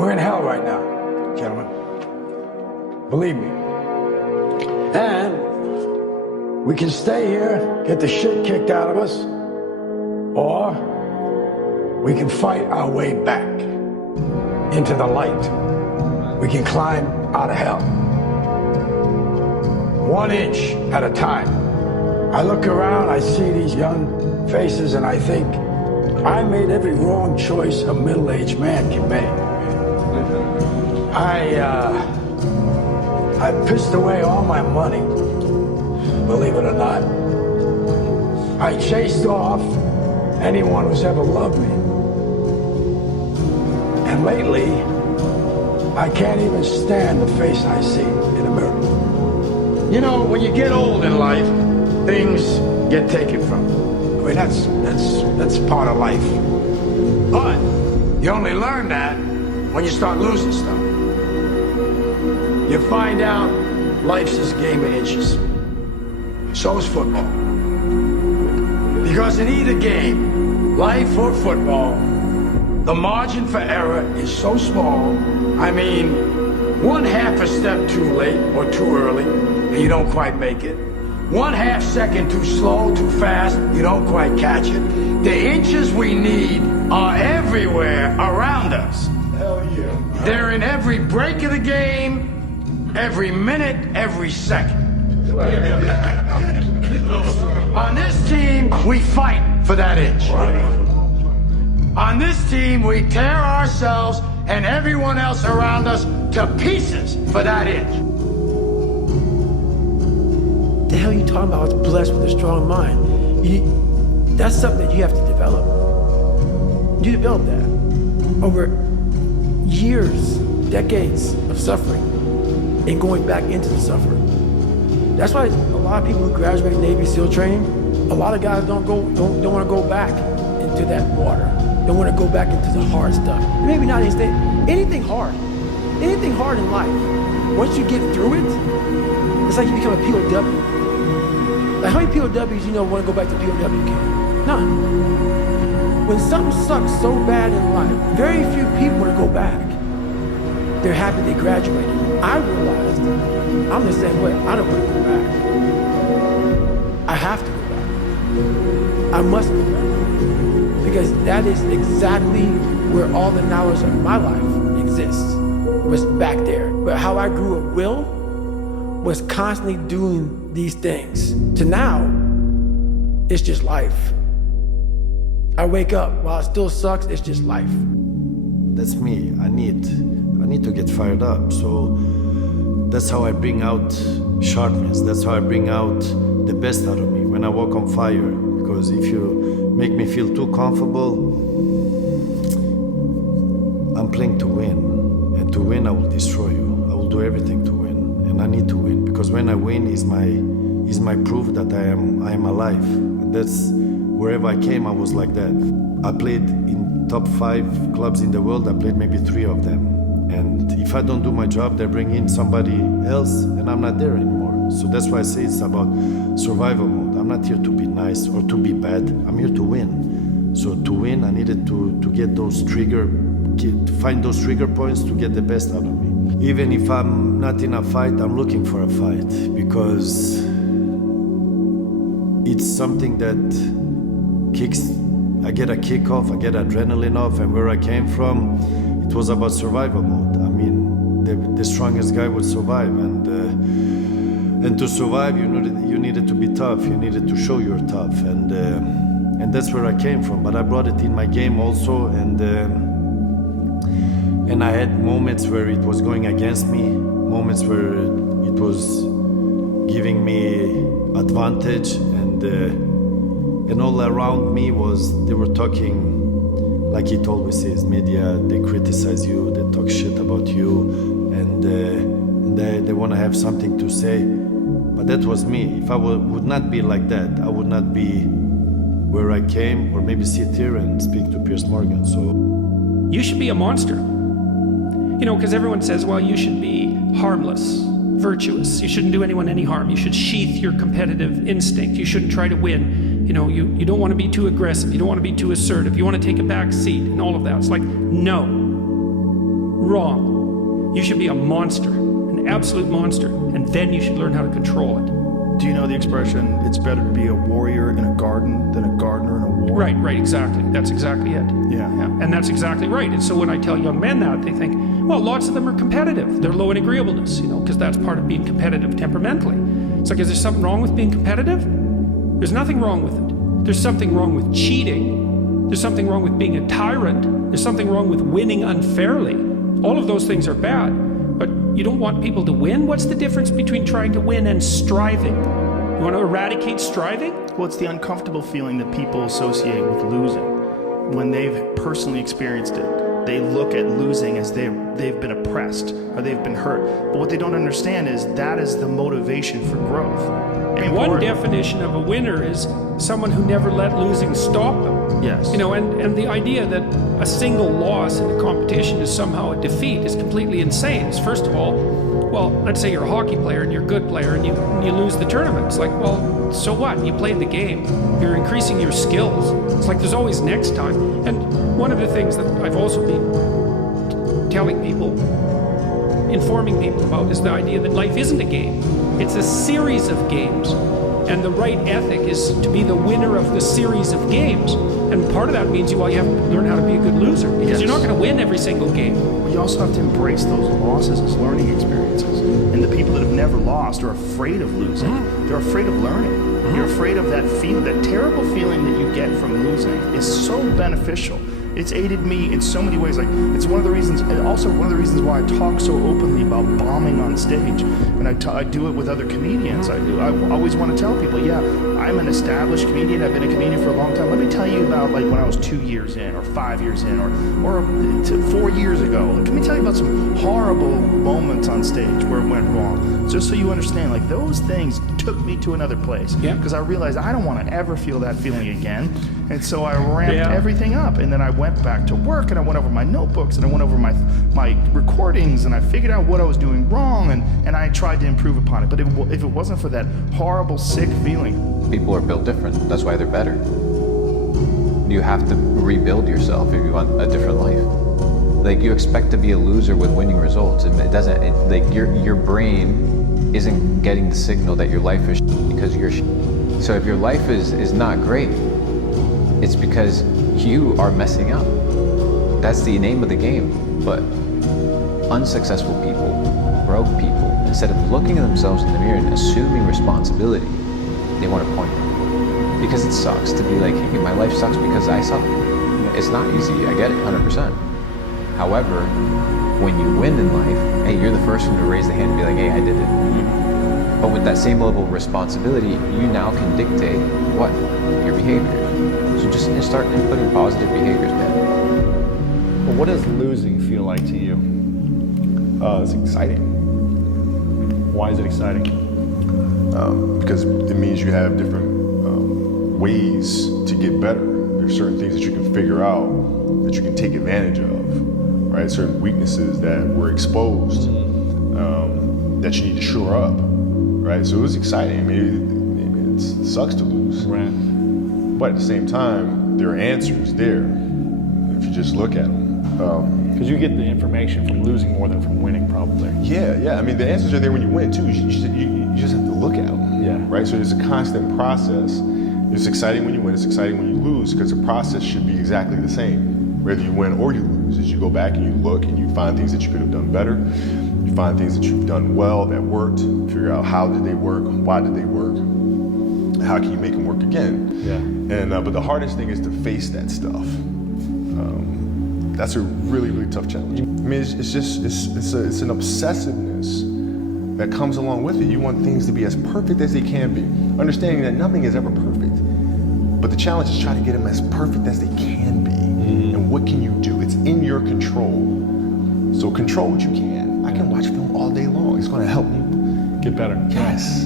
We're in hell right now, gentlemen. Believe me. And we can stay here, get the shit kicked out of us, or we can fight our way back into the light. We can climb out of hell. 1 inch at a time. I look around, I see these young faces, and I think I made every wrong choice a middle-aged man can make. I pissed away all my money, believe it or not. I chased off anyone who's ever loved me. And lately, I can't even stand the face I see in a mirror. You know, when you get old in life, things get taken from you. I mean, that's part of life. But you only learn that when you start losing stuff. You find out life's this game of inches. So is football. Because in either game, life or football, the margin for error is so small. I mean, 1/2 a step too late or too early, and you don't quite make it. 1/2 second too slow, too fast, you don't quite catch it. The inches we need are everywhere around us. Hell yeah. They're in every break of the game, every minute, every second. On this team, we fight for that inch. On this team, we tear ourselves and everyone else around us to pieces for that inch. The hell are you talking about? I was blessed with a strong mind. That's something that you have to develop. You develop that over years, decades of suffering and going back into the suffering. That's why a lot of people who graduate Navy SEAL training, a lot of guys don't want to go back into that water. Don't want to go back into the hard stuff. Maybe not anything hard in life. Once you get through it, it's like you become a POW. Like how many POWs want to go back to POW camp? None. When something sucks so bad in life, very few people want to go back. They're happy they graduated. I realized I'm the same way. I don't want to go back. I have to go back. I must go back. Because that is exactly where all the knowledge of my life exists, was back there. But how I grew a will was constantly doing these things. To now, it's just life. I wake up, while it still sucks, it's just life. That's me. I need to get fired up. So that's how I bring out sharpness. That's how I bring out the best out of me when I walk on fire. Because if you make me feel too comfortable, I'm playing to win. And to win, I will destroy you. I will do everything to win. And I need to win. Because when I win is my proof that I am alive. And that's wherever I came, I was like that. I played in top 5 clubs in the world. I played maybe 3 of them. And if I don't do my job, they bring in somebody else and I'm not there anymore. So that's why I say it's about survival mode. I'm not here to be nice or to be bad. I'm here to win. So to win, I needed to get those find those trigger points to get the best out of me. Even if I'm not in a fight, I'm looking for a fight because it's something that I get a kick off, I get adrenaline off, and where I came from, it was about survival mode. I mean, the strongest guy would survive, and to survive, you needed to be tough. You needed to show you're tough, and that's where I came from. But I brought it in my game also, and I had moments where it was going against me, moments where it was giving me advantage, and all around me they were talking. Like it always says, media, they criticize you, they talk shit about you, and they want to have something to say. But that was me. If I would not be like that, I would not be where I came, or maybe sit here and speak to Piers Morgan. So you should be a monster. Because everyone says, well, you should be harmless, virtuous. You shouldn't do anyone any harm. You should sheath your competitive instinct. You shouldn't try to win. You don't want to be too aggressive. You don't want to be too assertive. You want to take a back seat and all of that. It's like, no. Wrong. You should be a monster, an absolute monster, and then you should learn how to control it. Do you know the expression, it's better to be a warrior in a garden than a gardener in a war? Right, exactly. That's exactly it. Yeah. And that's exactly right. And so when I tell young men that, they think, well, lots of them are competitive. They're low in agreeableness, because that's part of being competitive temperamentally. It's like, is there something wrong with being competitive? There's nothing wrong with it. There's something wrong with cheating. There's something wrong with being a tyrant. There's something wrong with winning unfairly. All of those things are bad. But you don't want people to win? What's the difference between trying to win and striving? You want to eradicate striving? Well, it's the uncomfortable feeling that people associate with losing. When they've personally experienced it, they look at losing as they've been oppressed or they've been hurt. But what they don't understand is that is the motivation for growth. And one definition of a winner is someone who never let losing stop them. Yes. And the idea that a single loss in a competition is somehow a defeat is completely insane. First of all, well, let's say you're a hockey player and you're a good player and you lose the tournament. It's like, well, so what? You played the game. You're increasing your skills. It's like there's always next time. And one of the things that I've also been telling people, informing people about, is the idea that life isn't a game. It's a series of games. And the right ethic is to be the winner of the series of games. And part of that means you have to learn how to be a good loser, because you're not going to win every single game. But you also have to embrace those losses as learning experiences. And the people that have never lost are afraid of losing. They're afraid of learning. You're afraid of that feeling, that terrible feeling that you get from losing is so beneficial. It's aided me in so many ways. Like, it's one of the reasons, and also one of the reasons why I talk so openly about bombing on stage. And I do it with other comedians. I always want to tell people, yeah, I'm an established comedian. I've been a comedian for a long time. Let me tell you about, like, when I was 2 years in, or 5 years in, or 4 years ago. Let me tell you about some horrible moments on stage where it went wrong. Just so you understand, like, those things took me to another place. Yeah. Because I realized I don't want to ever feel that feeling again. And so I ramped everything up. And then I went back to work and I went over my notebooks and I went over my recordings and I figured out what I was doing wrong and I tried to improve upon it. But if it wasn't for that horrible, sick feeling. People are built different. That's why they're better. You have to rebuild yourself if you want a different life. Like, you expect to be a loser with winning results, and it doesn't. Like, your brain isn't getting the signal that your life is because you're. So if your life is not great, it's because you are messing up. That's the name of the game. But unsuccessful people, broke people, instead of looking at themselves in the mirror and assuming responsibility, they want to point. Because it sucks to be like, hey, my life sucks because I suck. It's not easy, I get it, 100%. However, when you win in life, hey, you're the first one to raise the hand and be like, hey, I did it. But with that same level of responsibility, you now can dictate what? Your behavior. So just start inputting positive behaviors, man. Well, what does losing feel like to you? It's exciting. Why is it exciting? Because it means you have different ways to get better. There's certain things that you can figure out that you can take advantage of, right? Certain weaknesses that were exposed that you need to shore up, right? So it was exciting. I mean, it sucks to lose, Right. but at the same time, there are answers there if you just look at them. Because you get the information from losing more than from winning, probably. Yeah. I mean, the answers are there when you win too. You just have to look at them. Yeah. Right. So it's a constant process. It's exciting when you win. It's exciting when you lose, because the process should be exactly the same, whether you win or you lose. As you go back and you look and you find things that you could have done better. You find things that you've done well that worked. Figure out how did they work, why did they work, how can you make them work again. Yeah. And but the hardest thing is to face that stuff. That's a really, really tough challenge. I mean, it's an obsessiveness that comes along with it. You want things to be as perfect as they can be, understanding that nothing is ever perfect. But the challenge is trying to get them as perfect as they can be. And what can you do? It's in your control. So control what you can. I can watch film all day long. It's going to help me Get better. Yes.